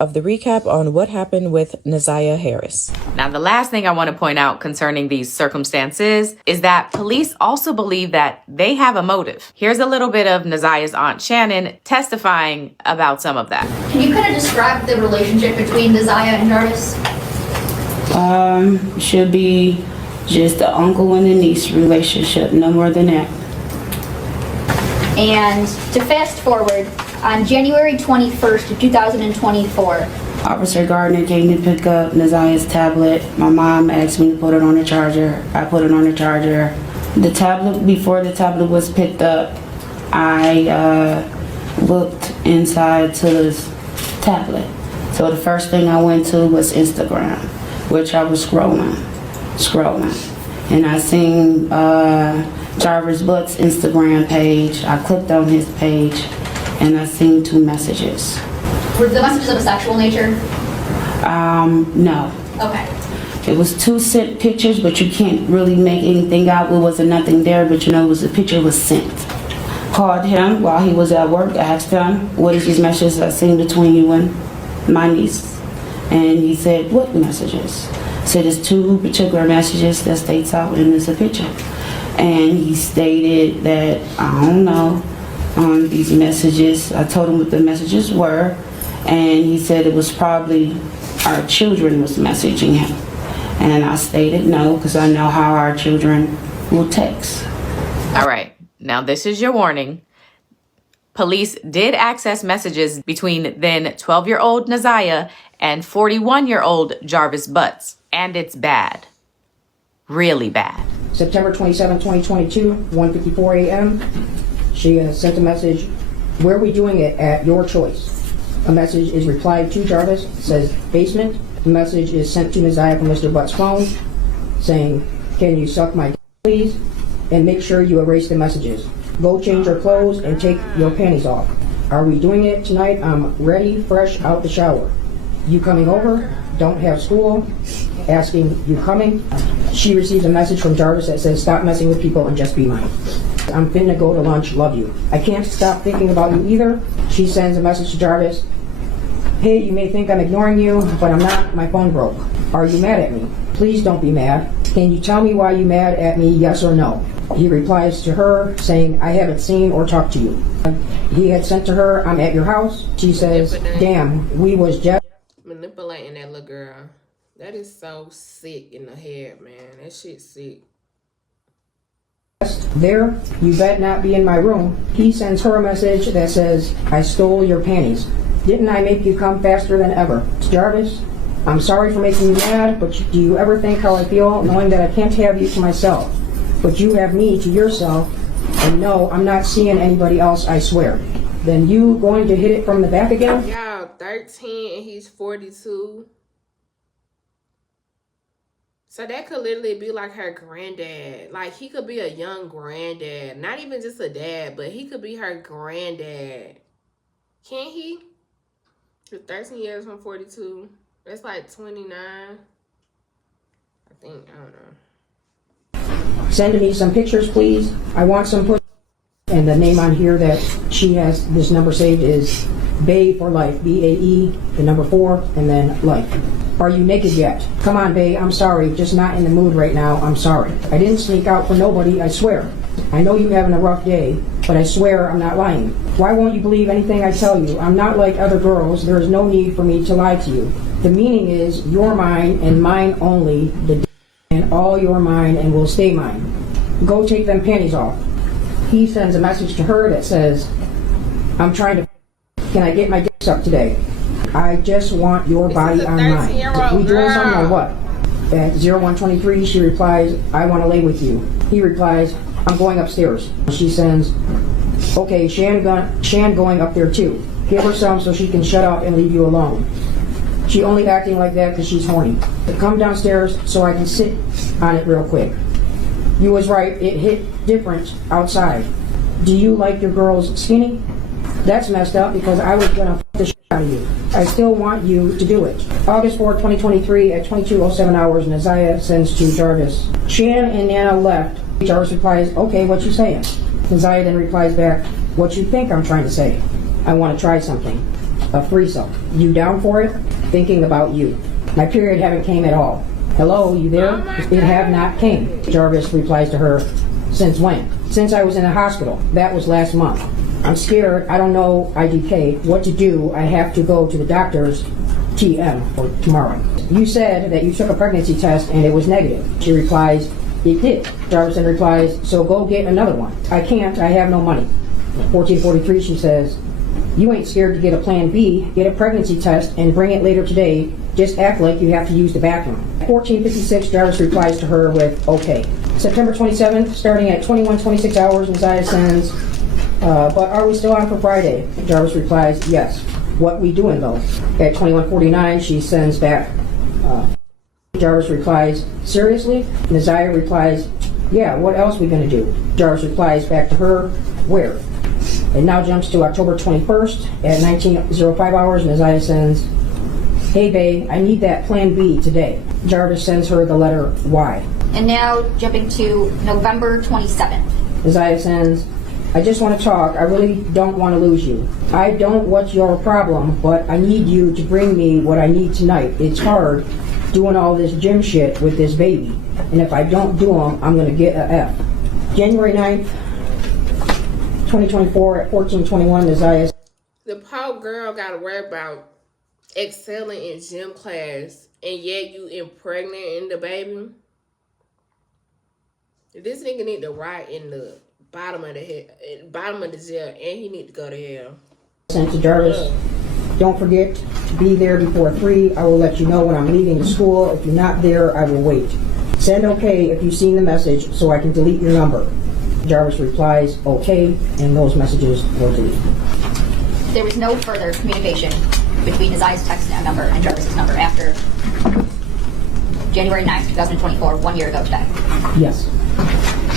of the recap on what happened with Naziah Harris. Now, the last thing I want to point out concerning these circumstances is that police also believe that they have a motive. Here's a little bit of Naziah's aunt Shannon testifying about some of that. Can you kind of describe the relationship between Naziah and Jarvis? Should be just the uncle and the niece relationship, no more than that. And to fast forward, on January 21st of 2024, Officer Gardner came to pick up Naziah's tablet. My mom asked me to put it on the charger. I put it on the charger. The tablet, before the tablet was picked up, I looked inside to this tablet. So the first thing I went to was Instagram, which I was scrolling. And I seen Jarvis Butts' Instagram page. I clicked on his page and I seen 2 messages. were the messages of a sexual nature? No. Okay. It was 2 sent pictures, but you can't really make anything out. There wasn't nothing there, but you know, it was the picture was sent. Called him while he was at work, asked him, what is these messages I seen between you and my niece? And he said, what messages? Said it's 2 particular messages that states out and it's a picture. And he stated that, I don't know, these messages, I told him what the messages were, and he said it was probably our children was messaging him. And I stated no, because I know how our children will text. All right, now this is your warning. Police did access messages between then 12-year-old Naziah and 41-year-old Jarvis Butts, and it's bad. Really bad. September 27, 2022, 1:54 a.m. She sent a message, where are we doing it at your choice? A message is replied to Jarvis, says basement. The message is sent to Naziah from Mr. Butts' phone, saying, can you suck my dick, please? And make sure you erase the messages. Go change your clothes and take your panties off. Are we doing it tonight? I'm ready, fresh out the shower. You coming over? Don't have school. Asking, you coming? She receives a message from Jarvis that says, stop messing with people and just be mine. I'm finna go to lunch, love you. I can't stop thinking about you either. She sends a message to Jarvis. Hey, you may think I'm ignoring you, but I'm not. My phone broke. Are you mad at me? Please don't be mad. Can you tell me why you mad at me, yes or no? He replies to her saying, I haven't seen or talked to you. He had sent to her, I'm at your house. She says, damn, we was just manipulating that little girl. That is so sick in the head, man. That shit's sick. there. You bet not be in my room. He sends her a message that says, I stole your panties. Didn't I make you come faster than ever? Jarvis, I'm sorry for making you mad, but do you ever think how I feel knowing that I can't have you to myself? But you have me to yourself, and no, I'm not seeing anybody else, I swear. Then you going to hit it from the back again? Y'all, 13 and he's 42. So that could literally be like her granddad. Like, he could be a young granddad. Not even just a dad, but he could be her granddad. Can't he? 13 years from 42. That's like 29. I think, I don't know. Send me some pictures, please. I want some pussy. And the name on here that she has, this number saved is Bae for life. B-A-E, the number 4, and then life. Are you naked yet? Come on, Bae, I'm sorry. Just not in the mood right now. I'm sorry. I didn't sneak out for nobody, I swear. I know you're having a rough day, but I swear I'm not lying. Why won't you believe anything I tell you? I'm not like other girls. There is no need for me to lie to you. The meaning is you're mine and mine only. The and all you're mine and will stay mine. Go take them panties off. He sends a message to her that says, I'm trying to, can I get my dick sucked today? I just want your body on mine. We doing something or what? At 0123, she replies, I want to lay with you. He replies, I'm going upstairs. She sends, okay, Shan going up there too. Give her some so she can shut up and leave you alone. She only acting like that because she's horny. Come downstairs so I can sit on it real quick. You was right, it hit different outside. Do you like your girls skinny? That's messed up because I was gonna f the shit out of you. I still want you to do it. August 4, 2023 at 22:07 hours, Naziah sends to Jarvis. Shan and Nana left. Jarvis replies, okay, what you saying? Naziah then replies back, what you think I'm trying to say? I want to try something. A threesome. You down for it? Thinking about you. My period haven't came at all. Hello, you there? It have not came. Jarvis replies to her, since when? Since I was in the hospital. That was last month. I'm scared. I don't know IDK. What to do? I have to go to the doctor's TM for tomorrow. You said that you took a pregnancy test and it was negative. She replies, it did. Jarvis then replies, so go get another one. I can't. I have no money. 1443, she says, you ain't scared to get a plan B. Get a pregnancy test and bring it later today. Just act like you have to use the bathroom. 1456, Jarvis replies to her with, okay. September 27th, starting at 21:26 hours, Messiah sends, but are we still on for Friday? Jarvis replies, yes. What we doing though? At 21:49, she sends back, Jarvis replies, seriously? Messiah replies, yeah, what else we gonna do? Jarvis replies back to her, where? It now jumps to October 21st at 19:05 hours. Messiah sends, hey babe, I need that plan B today. Jarvis sends her the letter Y. And now jumping to November 27th. Messiah sends, I just want to talk. I really don't want to lose you. I don't what's your problem, but I need you to bring me what I need tonight. It's hard doing all this gym shit with this baby. And if I don't do them, I'm going to get a F. January 9th, 2024 at 14:21, Messiah. The poor girl got to worry about excelling in gym class, and yet you impregnating the baby. This nigga need to ride in the bottom of the jail, and he need to go to hell. Sent to Jarvis, don't forget to be there before 3. I will let you know when I'm leaving the school. If you're not there, I will wait. Send okay if you've seen the message so I can delete your number. Jarvis replies, okay, and those messages were deleted. There was no further communication between Naziah's text number and Jarvis's number after January 9th, 2024, 1 year ago today. Yes.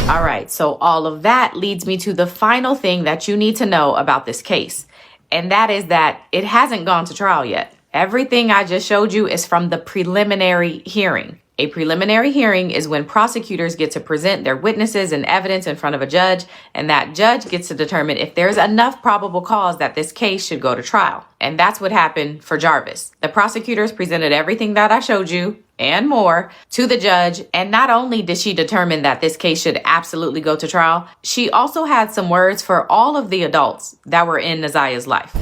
All right, so all of that leads me to the final thing that you need to know about this case, and that is that it hasn't gone to trial yet. Everything I just showed you is from the preliminary hearing. A preliminary hearing is when prosecutors get to present their witnesses and evidence in front of a judge, and that judge gets to determine if there's enough probable cause that this case should go to trial. And that's what happened for Jarvis. The prosecutors presented everything that I showed you and more to the judge, and not only did she determine that this case should absolutely go to trial, she also had some words for all of the adults that were in Naziah's life.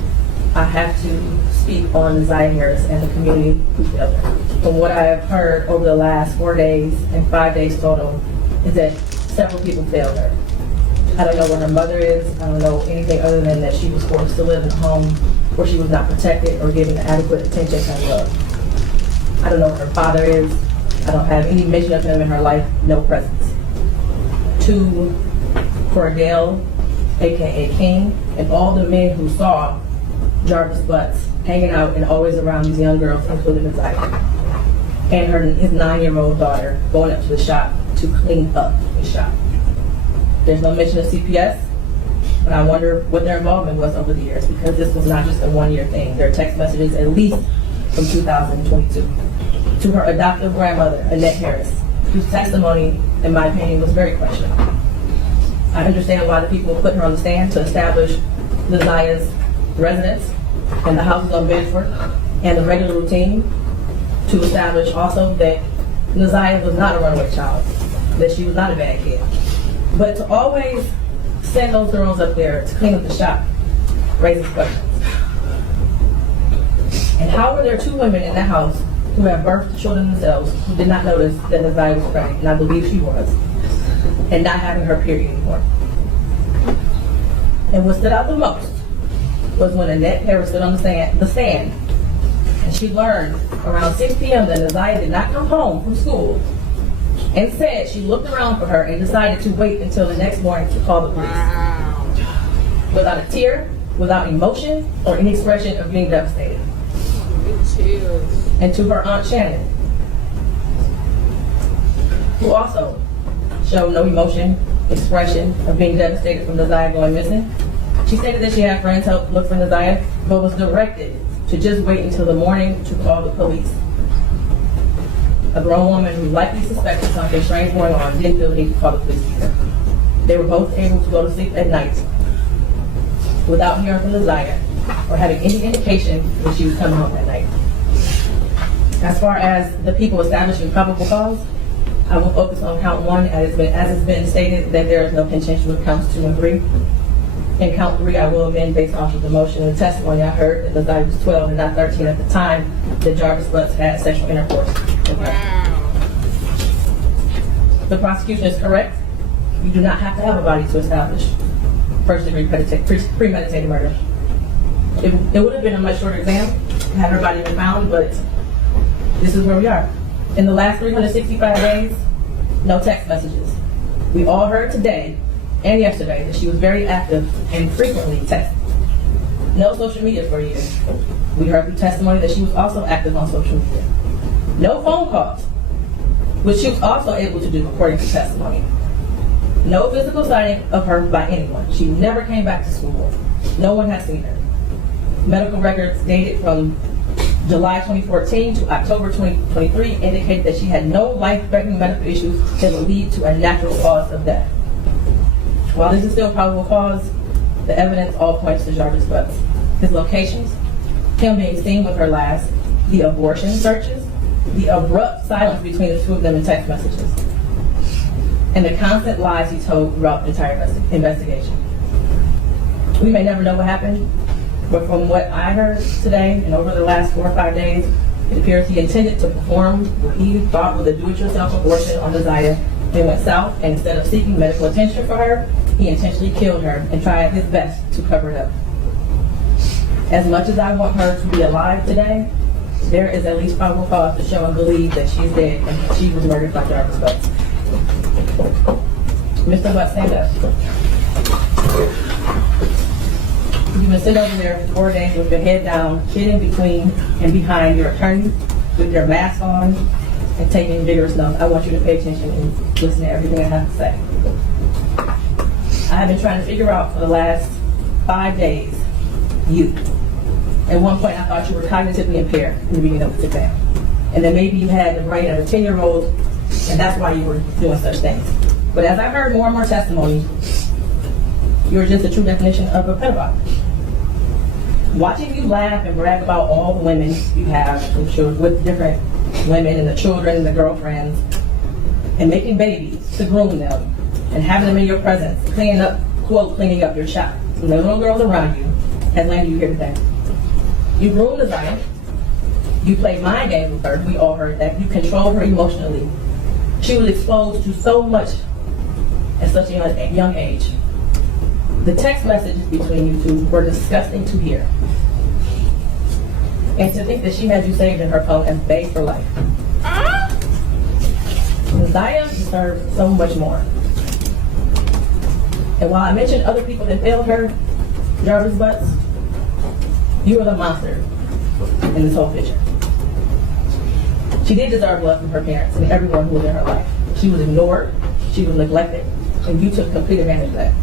I have to speak on Naziah Harris and the community together. From what I have heard over the last 4 days and 5 days total is that several people failed her. I don't know where her mother is. I don't know anything other than that she was forced to live in a home where she was not protected or given adequate attention and love. I don't know where her father is. I don't have any mention of him in her life, no presence. To Cordell, aka King, and all the men who saw Jarvis Butts hanging out and always around these young girls, including Naziah, and his 9-year-old daughter going up to the shop to clean up the shop. There's no mention of CPS, but I wonder what their involvement was over the years, because this was not just a 1-year thing. There are text messages at least from 2022. To her adoptive grandmother, Annette Harris, whose testimony, in my opinion, was very questionable. I understand why the people put her on the stand to establish Naziah's residence and the houses on Bedford and the regular routine, to establish also that Naziah was not a runaway child, that she was not a bad kid. But to always send those girls up there to clean up the shop raises questions. And how were there 2 women in the house who have birthed children themselves who did not notice that Naziah was pregnant, and I believe she was, and not having her period anymore? And what stood out the most was when Annette Harris stood on the stand, and she learned around 6 p.m. that Naziah did not come home from school, and said she looked around for her and decided to wait until the next morning to call the police. Wow. Without a tear, without emotion, or any expression of being devastated. Chills. And to her Aunt Shannon, who also showed no emotion, expression of being devastated from Naziah going missing. She stated that she had friends help look for Naziah, but was directed to just wait until the morning to call the police. A grown woman who likely suspected something strange going on didn't feel the need to call the police either. They were both able to go to sleep at night without hearing from Naziah or having any indication that she was coming home that night. As far as the people establishing probable cause, I will focus on count 1 as it's been stated that there is no contention with counts 2 and 3. In count 3, I will amend based off of the motion and testimony I heard that Naziah was 12 and not 13 at the time that Jarvis Butts had sexual intercourse with her. The prosecution is correct. You do not have to have a body to establish first-degree premeditated murder. It would have been a much shorter exam had her body been found, but this is where we are. In the last 365 days, no text messages. We all heard today and yesterday that she was very active and frequently texting. No social media for a year. We heard through testimony that she was also active on social media. No phone calls, which she was also able to do according to testimony. No physical sighting of her by anyone. She never came back to school. No one has seen her. Medical records dated from July 2014 to October 2023 indicated that she had no life-threatening medical issues that would lead to a natural cause of death. While this is still probable cause, the evidence all points to Jarvis Butts. His locations, him being seen with her last, the abortion searches, the abrupt silence between the two of them in text messages, and the constant lies he told throughout the entire investigation. We may never know what happened, but from what I heard today and over the last 4 or 5 days, it appears he intended to perform what he thought was a do-it-yourself abortion on Naziah. They went south, and instead of seeking medical attention for her, he intentionally killed her and tried his best to cover it up. As much as I want her to be alive today, there is at least probable cause to show and believe that she's dead and she was murdered by Jarvis Butts. Mr. Butts, stand up. You've been sitting over there for 4 days with your head down, sitting between and behind your attorney with your mask on and taking vigorous notes. I want you to pay attention and listen to everything I have to say. I have been trying to figure out for the last 5 days, you. At one point I thought you were cognitively impaired in the beginning of the exam. And then maybe you had the brain of a 10-year-old and that's why you were doing such things. But as I heard more and more testimony, you're just a true definition of a pedophile. Watching you laugh and brag about all the women you have with different women and the children and the girlfriends, and making babies to groom them, and having them in your presence, cleaning up your shop, and the little girls around you, has landed you here today. You groomed Naziah. You played mind games with her. We all heard that. You controlled her emotionally. She was exposed to so much at such a young age. The text messages between you two were disgusting to hear. And to think that she had you saved in her phone and begged for life. Naziah deserved so much more. And while I mentioned other people that failed her, Jarvis Butts, you were the monster in this whole picture. She did deserve love from her parents and everyone who was in her life. She was ignored, she was neglected, and you took complete advantage of that.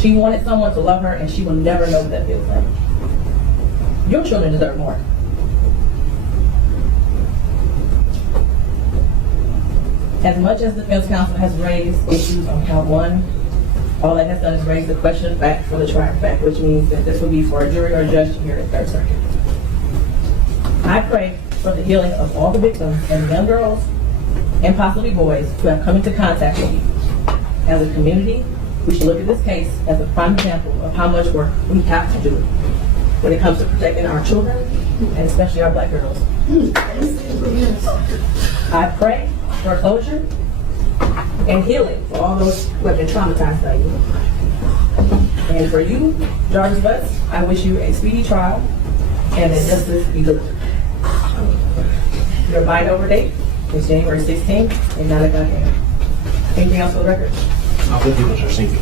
She wanted someone to love her, and she will never know what that feels like. Your children deserve more. As much as the defense counsel has raised issues on count 1, all that has done is raise the question of fact for the trier of fact, which means that this will be for a jury or a judge to hear in Third Circuit. I pray for the healing of all the victims and young girls and possibly boys who have come into contact with you. As a community, we should look at this case as a prime example of how much work we have to do when it comes to protecting our children and especially our black girls. I pray for closure and healing for all those who have been traumatized by you. And for you, Jarvis Butts, I wish you a speedy trial and that justice be delivered. Your bind over date is January 16th at 9 o'clock a.m. Anything else for the record? No, thank you, Mr. Thank you.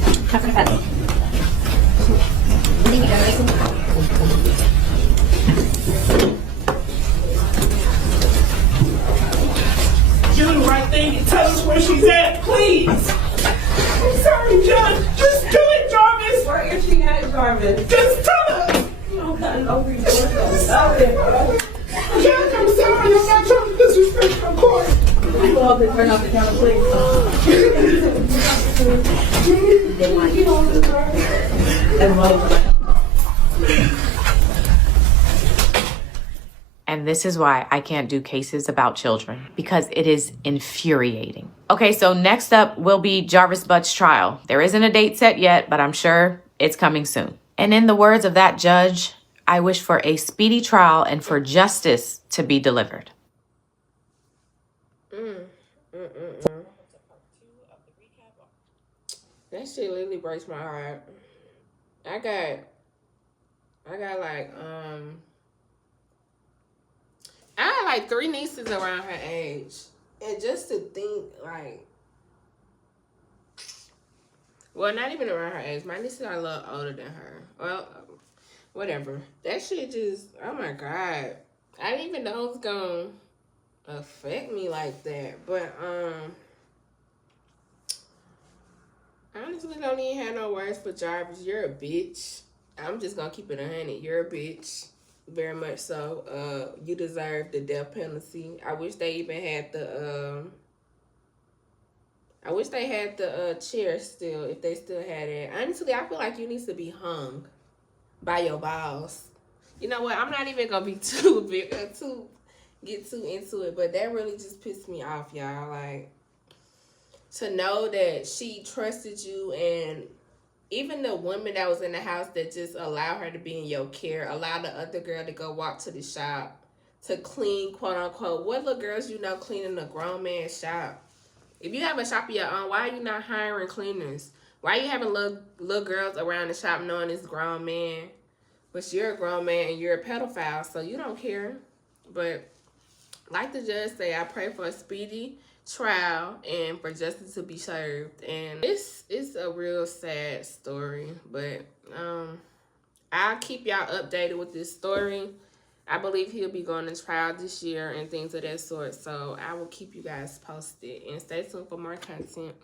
Do the right thing and tell us where she's at, please. I'm sorry, Judge. Just do it, Jarvis. Where is she at, Jarvis? Just tell us. Oh, God, over you. Sorry, bro. Judge, I'm sorry. I'm not trying to disrespect your court. You all could turn off the camera, please. You don't deserve it. And roll. And this is why I can't do cases about children, because it is infuriating. Okay, so next up will be Jarvis Butts' trial. There isn't a date set yet, but I'm sure it's coming soon. And in the words of that judge, I wish for a speedy trial and for justice to be delivered. That shit literally breaks my heart. I got like I had like 3 nieces around her age. And just to think like, well, not even around her age. My nieces are a little older than her. Well, whatever. That shit just, oh my God. I didn't even know it was gonna affect me like that. But I honestly don't even have no words for Jarvis. You're a bitch. I'm just gonna keep it 100. You're a bitch. Very much so. You deserve the death penalty. I wish they even had the chair still, if they still had it. Honestly, I feel like you need to be hung by your balls. You know what? I'm not even gonna be too get too into it, but that really just pissed me off, y'all. Like, to know that she trusted you, and even the woman that was in the house that just allowed her to be in your care, allowed the other girl to go walk to the shop to clean, quote unquote. What little girls you know cleaning a grown man's shop? If you have a shop of your own, why are you not hiring cleaners? Why are you having little girls around the shop knowing it's grown man? But you're a grown man and you're a pedophile, so you don't care. But like the judge say, I pray for a speedy trial and for justice to be served. And it's a real sad story, but I'll keep y'all updated with this story. I believe he'll be going to trial this year and things of that sort, so I will keep you guys posted, and stay tuned for more content.